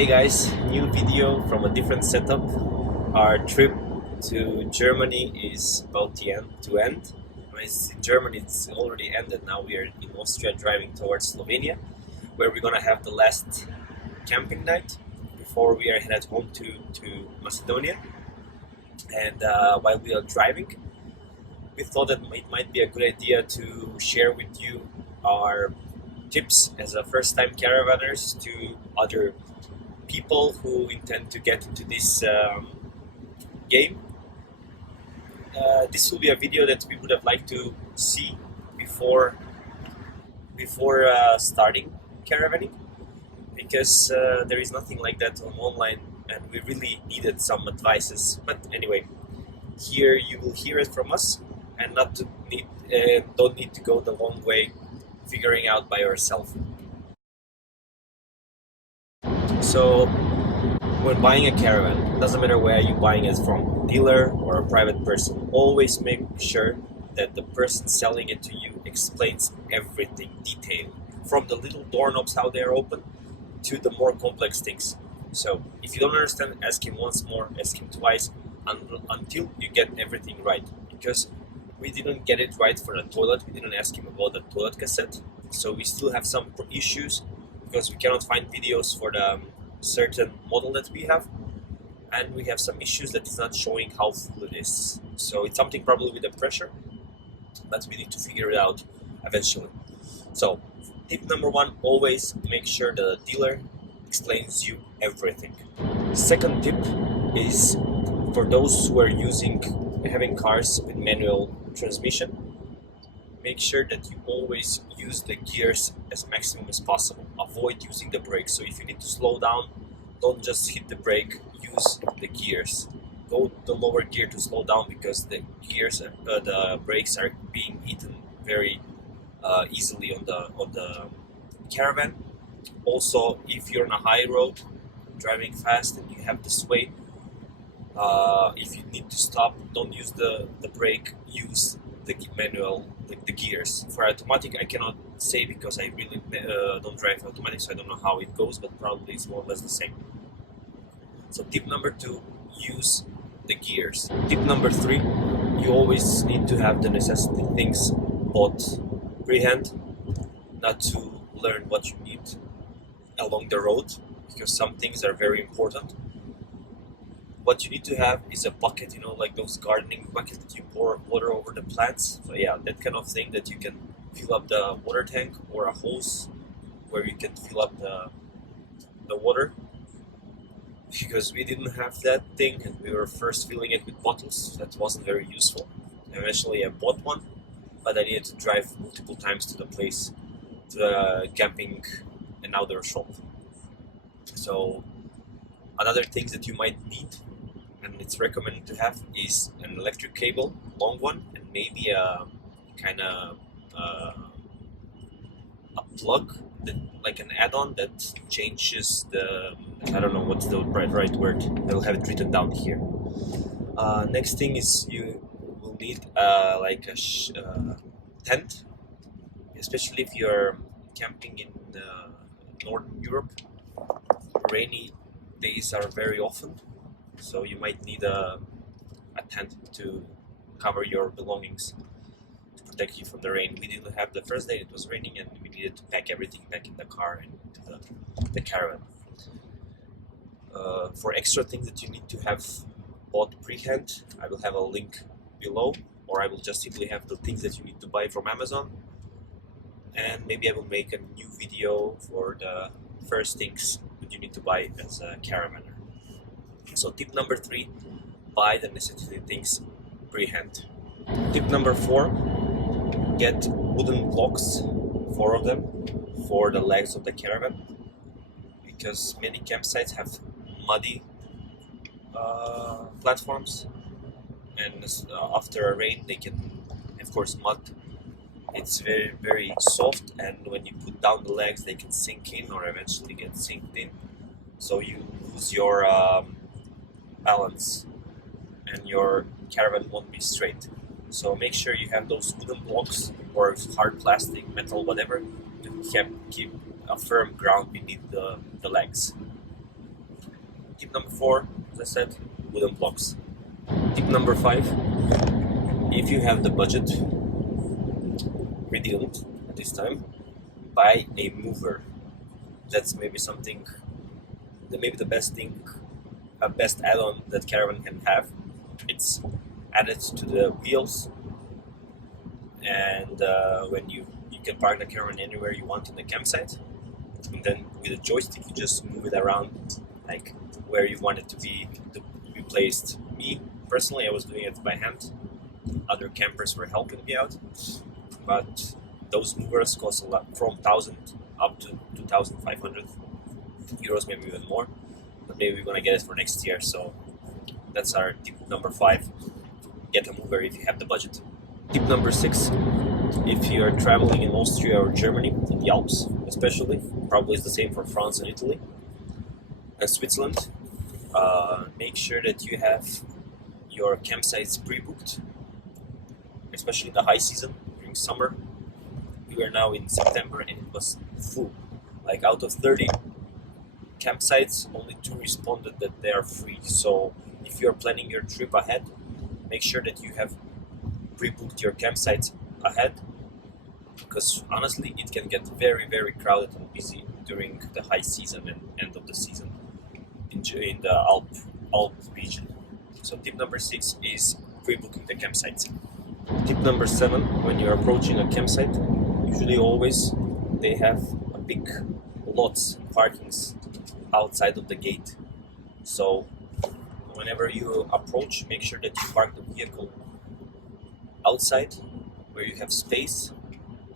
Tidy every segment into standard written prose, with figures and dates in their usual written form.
Hey guys, new video from a different setup. Our trip to Germany is about to end. It's in Germany, it's already ended. Now we are in Austria driving towards Slovenia, where we're gonna have the last camping night before we are headed home to Macedonia. And while we are driving, we thought that it might be a good idea to share with you our tips as a first-time caravanners to other people who intend to get into this game. This will be a video that we would have liked to see before starting caravanning, because there is nothing like that online, and we really needed some advices. But anyway, here you will hear it from us, and don't need to go the long way figuring out by yourself. So, when buying a caravan, doesn't matter where you're buying it from, dealer or a private person, always make sure that the person selling it to you explains everything detailed, from the little doorknobs, how they are open, to the more complex things. So, if you don't understand, ask him once more, ask him twice, until you get everything right. Because we didn't get it right for the toilet, we didn't ask him about the toilet cassette, so we still have some issues, because we cannot find videos for the certain model that we have, and we have some issues that is not showing how full it is. So it's something probably with the pressure, but we need to figure it out eventually. So tip number one, always make sure the dealer explains you everything. Second tip is for those who are having cars with manual transmission. Make sure that you always use the gears as maximum as possible. Avoid using the brakes. So if you need to slow down, don't just hit the brake, use the gears. Go the lower gear to slow down, because the brakes are being eaten very easily on the caravan. Also, if you're on a high road, driving fast and you have the sway, if you need to stop, don't use the brake, use the manual, the gears. For automatic, I cannot say, because I really don't drive automatic, so I don't know how it goes, but probably it's more or less the same. So tip number two, use the gears. Tip number three, you always need to have the necessity things bought freehand, not to learn what you need along the road, because some things are very important. What you need to have is a bucket, like those gardening buckets that you pour water over the plants. So yeah, that kind of thing, that you can fill up the water tank, or a hose where you can fill up the water. Because we didn't have that thing, and we were first filling it with bottles. That wasn't very useful. Eventually I bought one, but I needed to drive multiple times to the place, to the camping and outdoor shop. So another thing that you might need, and it's recommended to have, is an electric cable, long one, and maybe a kind of a plug, like an add-on that changes the, I don't know what's the right word, I'll have it written down here. Next thing is you will need like a tent, especially if you're camping in Northern Europe. Rainy days are very often, so you might need a tent to cover your belongings, to protect you from the rain. We didn't have the first day, it was raining, and we needed to pack everything back in the car and into the caravan. For extra things that you need to have bought pre-hand, I will have a link below, or I will just simply have the things that you need to buy from Amazon, and maybe I will make a new video for the first things that you need to buy as a caravaner. So tip number three, buy the necessity things pre-hand. Tip number four, get wooden blocks, 4 of them, for the legs of the caravan, because many campsites have muddy platforms, and after a rain they can, of course, mud. It's very, very soft, and when you put down the legs, they can sink in, or eventually get sinked in. So you lose your balance, and your caravan won't be straight. So make sure you have those wooden blocks, or hard plastic, metal, whatever, to keep a firm ground beneath the legs. Tip number 4, as I said, wooden blocks. Tip number 5, if you have the budget, we didn't at this time, buy a mover. That's maybe something, maybe the best thing, best add-on that Caravan can have. It's added to the wheels, and when you can park the Caravan anywhere you want in the campsite, and then with a joystick you just move it around like where you want it to be placed. Me personally, I was doing it by hand. Other campers were helping me out, but those movers cost a lot, from 1,000 up to 2,500 euros, maybe even more. But maybe we're gonna get it for next year. So that's our tip number 5. Get a mover if you have the budget. Tip number 6, if you are traveling in Austria or Germany, in the Alps especially, probably it's the same for France and Italy and Switzerland, make sure that you have your campsites pre-booked, especially the high season during summer. We are now in September and it was full. Like out of 30 campsites, only 2 responded that they are free. So if you're planning your trip ahead, make sure that you have pre-booked your campsites ahead, because honestly it can get very, very crowded and busy during the high season and end of the season in the Alp region. So tip number 6 is pre-booking the campsites. Tip number 7, when you're approaching a campsite, usually always they have a big lots, parkings outside of the gate. So whenever you approach, make sure that you park the vehicle outside where you have space,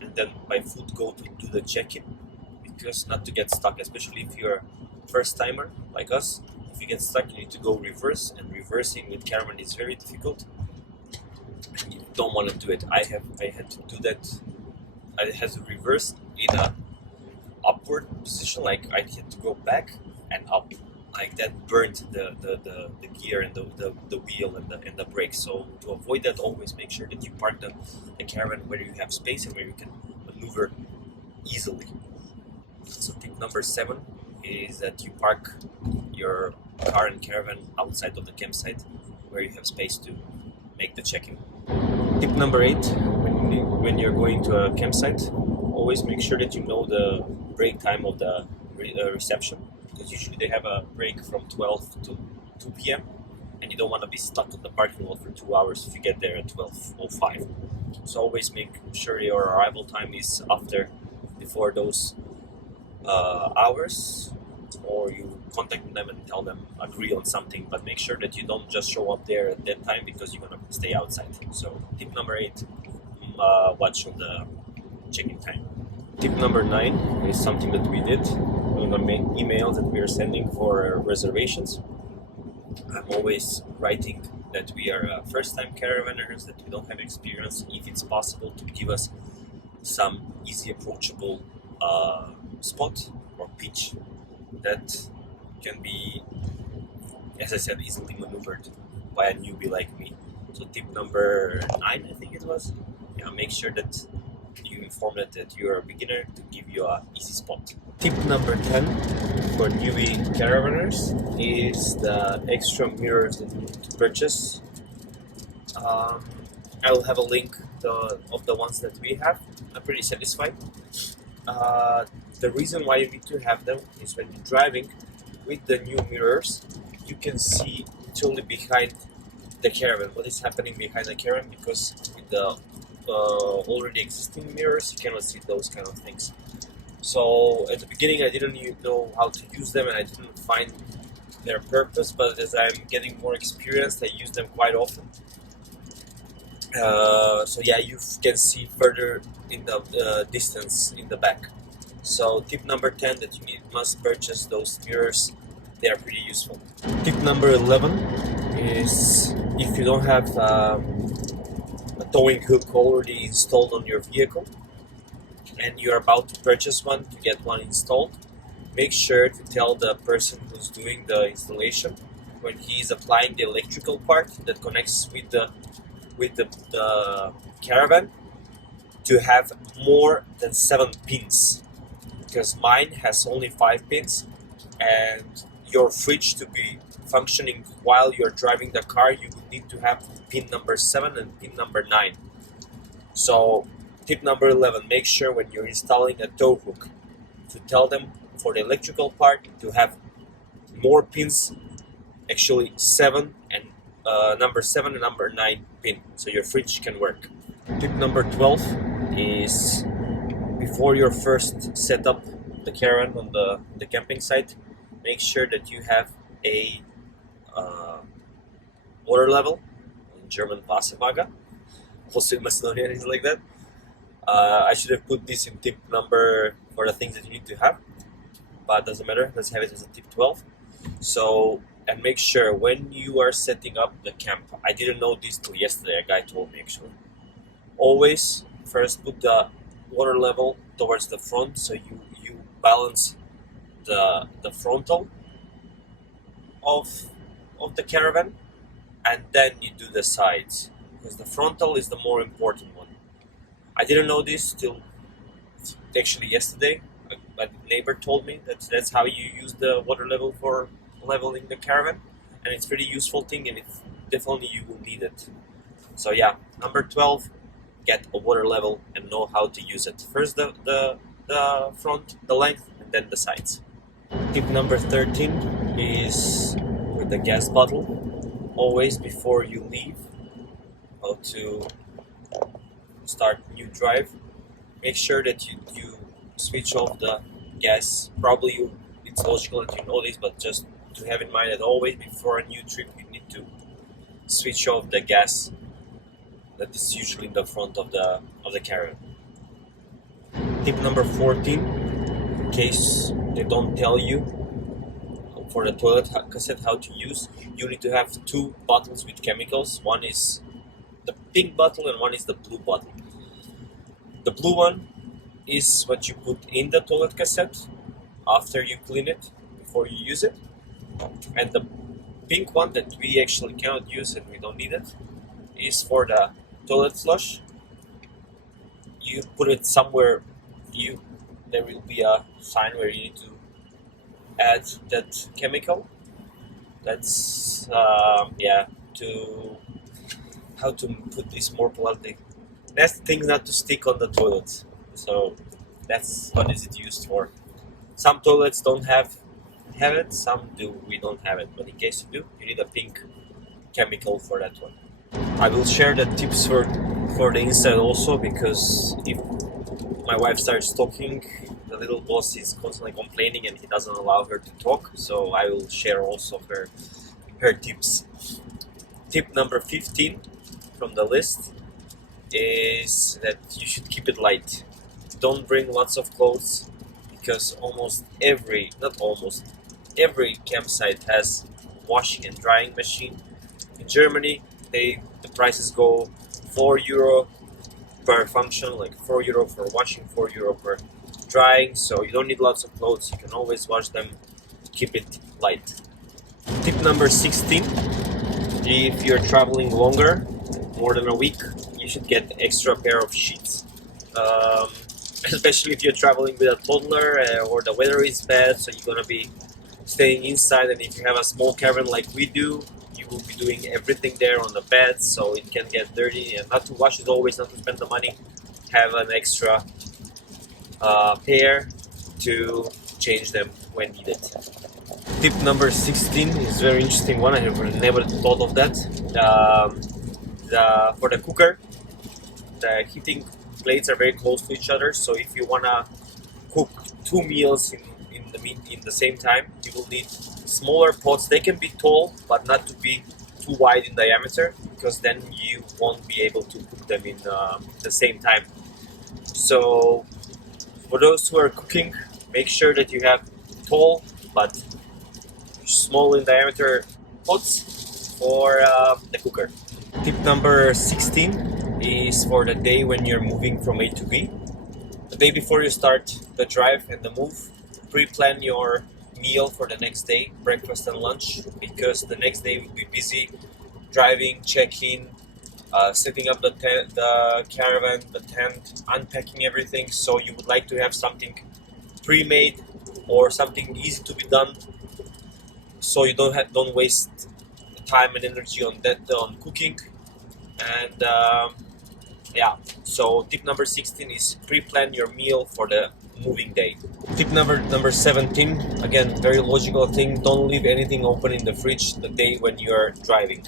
and then by foot go to do the check-in, because not to get stuck, especially if you're a first timer like us. If you get stuck, you need to go reverse, and reversing with Caravan is very difficult. You don't want to do it. I had to do that. I had to reverse in a upward position, like I had to go back and up. Like that burned the gear and the wheel and the brakes. So to avoid that, always make sure that you park the Caravan where you have space and where you can maneuver easily. So tip number 7 is that you park your car and Caravan outside of the campsite where you have space to make the check-in. Tip number 8, when you're going to a campsite, always make sure that you know the break time of the reception, because usually they have a break from 12 to 2 p.m. and you don't want to be stuck in the parking lot for 2 hours if you get there at 12:05. So always make sure your arrival time is before those hours, or you contact them and tell them, agree on something, but make sure that you don't just show up there at that time because you're gonna stay outside. So tip number 8, watch on the check-in time. Tip number 9 is something that we did on the email that we are sending for reservations. I'm always writing that we are first-time caravanners, that we don't have experience, if it's possible to give us some easy approachable spot or pitch that can be, as I said, easily maneuvered by a newbie like me. So tip number 9, I think it was, make sure that you inform that you're a beginner to give you an easy spot. Tip number 10 for newbie caravanners is the extra mirrors that you need to purchase. I will have a link of the ones that we have. I'm pretty satisfied. The reason why you need to have them is when you're driving with the new mirrors, you can see totally behind the Caravan, what is happening behind the Caravan, because with the already existing mirrors, you cannot see those kind of things. So at the beginning, I didn't even know how to use them, and I didn't find their purpose. But as I'm getting more experienced, I use them quite often. So yeah, you can see further in the distance in the back. So tip number 10, that you must purchase those mirrors. They are pretty useful. Tip number 11 is, if you don't have a towing hook already installed on your vehicle and you're about to purchase one, to get one installed, make sure to tell the person who's doing the installation, when he is applying the electrical part that connects with the Caravan, to have more than 7 pins, because mine has only 5 pins, and your fridge to be functioning while you're driving the car, you will need to have pin number 7 and pin number 9. So tip number 11, make sure when you're installing a tow hook to tell them for the electrical part to have more pins, actually 7 and number 7 and number 9 pin, so your fridge can work. Tip number 12 is before you first set up the Caravan on the camping site, make sure that you have a water level, in German Wasserwaage, also in Macedonian is like that. I should have put this in tip number for the things that you need to have, but doesn't matter, let's have it as a tip 12. So, and make sure when you are setting up the camp, I didn't know this till yesterday, a guy told me actually, always first put the water level towards the front, so you balance the frontal of the Caravan, and then you do the sides, because the frontal is the more important one. I didn't know this till actually yesterday. My neighbor told me that that's how you use the water level for leveling the Caravan, and it's a pretty useful thing, and it's definitely you will need it. So yeah, number 12, get a water level and know how to use it. First the front, the length, and then the sides. Tip number 13 is with the gas bottle. Always before you leave or to start new drive, make sure that you switch off the gas. Probably it's logical that you know this, but just to have in mind that always before a new trip you need to switch off the gas that is usually in the front of the Caravan. Tip number 14, in case they don't tell you for the toilet cassette how to use, you need to have 2 bottles with chemicals. One is the pink bottle and one is the blue bottle. The blue one is what you put in the toilet cassette after you clean it, before you use it. And the pink one that we actually cannot use and we don't need it is for the toilet flush. You put it somewhere, there will be a sign where you need to add that chemical. That's to how to put this more politely. That's things not to stick on the toilet. So that's what is it used for. Some toilets don't have it, some do. We don't have it, but in case you do, you need a pink chemical for that one. I will share the tips for the inside also, because if my wife starts talking, the little boss is constantly complaining and he doesn't allow her to talk, so I will share also her tips. Tip number 15 from the list is that you should keep it light. Don't bring lots of clothes, because every campsite has washing and drying machine. In Germany, the prices go €4 per function, like €4 for washing, €4 per drying, so you don't need lots of clothes, you can always wash them, keep it light. Tip number 16, if you're traveling longer, more than a week, you should get extra pair of sheets, especially if you're traveling with a toddler or the weather is bad, so you're gonna be staying inside, and if you have a small Caravan like we do, you will be doing everything there on the bed, so it can get dirty, and not to wash is always not to spend the money. Have an extra pair to change them when needed. Tip number 16 is a very interesting one. I have never thought of that. For the cooker, the heating plates are very close to each other, so if you wanna cook 2 meals in the same time, you will need smaller pots. They can be tall, but not to be too wide in diameter, because then you won't be able to cook them in the same time. So for those who are cooking, make sure that you have tall but small in diameter pots for the cooker. Tip number 16 is for the day when you're moving from A to B. The day before you start the drive and the move, pre-plan your meal for the next day, breakfast and lunch, because the next day will be busy driving, check-in, setting up the Caravan, the tent, unpacking everything. So you would like to have something pre-made or something easy to be done so you don't waste time and energy on cooking. And yeah, so tip number 16 is pre-plan your meal for the moving day. Tip number 17, again, very logical thing: don't leave anything open in the fridge the day when you're driving.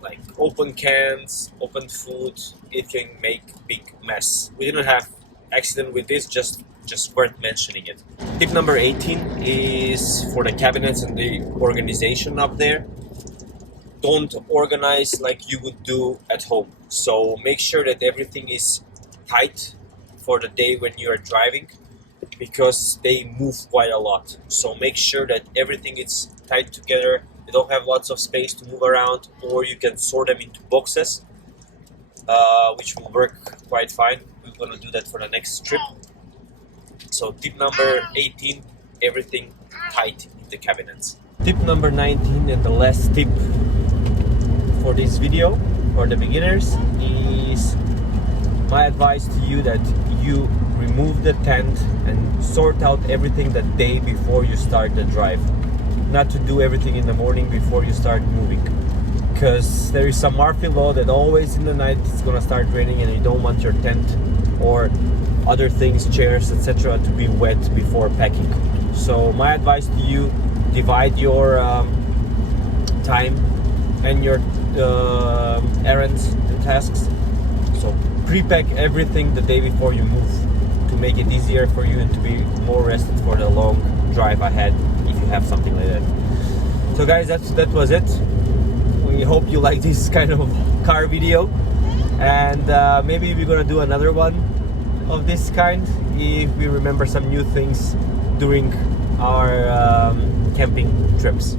Like open cans, open food, it can make big mess. We didn't have accident with this, just worth mentioning it. Tip number 18 is for the cabinets and the organization up there. Don't organize like you would do at home. So make sure that everything is tight for the day when you are driving, because they move quite a lot. So make sure that everything is tight together. You don't have lots of space to move around, or you can sort them into boxes, which will work quite fine. We're gonna do that for the next trip. So tip number 18, everything tight in the cabinets. Tip number 19, and the last tip for this video for the beginners, is my advice to you that you remove the tent and sort out everything the day before you start the drive. Not to do everything in the morning before you start moving, because there is some Murphy law that always in the night it's gonna start raining, and you don't want your tent or other things, chairs, etc., to be wet before packing. So my advice to you: divide your time and your errands and tasks. So pre-pack everything the day before you move, to make it easier for you and to be more rested for the long drive ahead, if you have something like that. So guys, that was it. We hope you like this kind of car video, and maybe we're gonna do another one of this kind if we remember some new things during our camping trips.